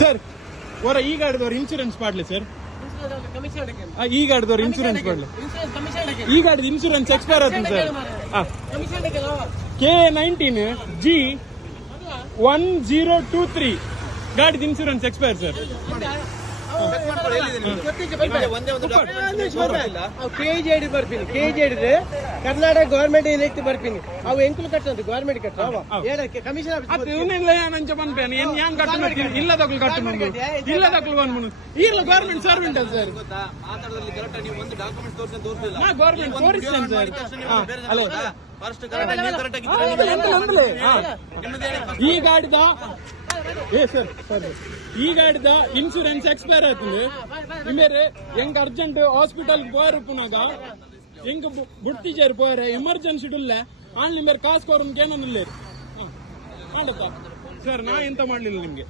Sir ಅವರ ಈ ಗಾಡಿದವ್ರ insurance ಮಾಡ್ಲಿ ಸರ್ ಈ ಗಾಡಿದವ್ರ ಇನ್ಶೂರೆನ್ಸ್ ಮಾಡ್ಲಿ. ಈ ಗಾಡಿದ ಇನ್ಶೂರೆನ್ಸ್ ಎಕ್ಸ್ಪೈರ್ ಆಗ್ತದೆ sir K nineteen G one zero two three ಗಾಡಿದ insurance expire sir KG ID ಬರ್ತೀನಿ ಕೆಜಿ ಕರ್ನಾಟಕ ಗೌರ್ಮೆಂಟ್ ಇಲೆಕ್ಟ್ ಬರ್ತೀನಿ? ಅವು ಎಂಕುಲು ಕಟ್ಟಂತ ಗೌರ್ಮೆಂಟ್ ಕಟ್ಟ ಹೇಳಕ್ಕೆ ಕಮಿಷನ್ ಅದು ಇವನಿಲ್ಲ ನಂಚ ಬಂದ್ಪೇನು ಏನ್ ಯಾನ್ ಕಟ್ಟು ಇಲ್ಲದಕ್ಲು ಕಟ್ಟು ಇಲ್ಲದಕ್ಲು ಇಲ್ಲ ಗೌರ್ಮೆಂಟ್ ಸರ್ವೆಂಟ್ ಸರ್ ಮಾತಾಡೋದ್ರಲ್ಲಿ ಕರೆಕ್ಟ್ ನೀವು ಒಂದು ಡಾಕ್ಯುಮೆಂಟ್ ತೋರಿಸಿ ತೋರಿಸಿಲ್ಲ ನಾ ಗೌರ್ಮೆಂಟ್ ತೋರಿಸ್ತೇನೆ ಸರ್ ಫಸ್ಟ್ ಕರೆಕ್ಟ್ ನೀವು ಕರೆಕ್ಟ್. ಈ ಗಾಡಿದ ಏ ಸರ್ ಸರ್ ಈ ಗಾಡಿದ ಇನ್ಶೂರೆನ್ಸ್ ಎಕ್ಸ್ಪೈರ್ ಆಯ್ತದೆ ಇಮೇರೆ ಅರ್ಜೆಂಟ್ ಹಾಸ್ಪಿಟಲ್ ಪೋಯರು ಪುನಾಗ, ಹೆಂಗ್ ಬುಡ್ತಿಜೇರ್ ಪೋಯರೆ ಎಮರ್ಜೆನ್ಸಿ ಡುಲ್ಲ, ಆನ್ ನಿಮ್ಮೇರೆ ಕಾಸು ಕೋರನ್ಗೆ ಏನನ್ನಿಲ್ಲ ಸರ್ ನಾ ಎಂತ ಮಾಡ್ಲಿಲ್ಲ ನಿಮ್ಗೆ?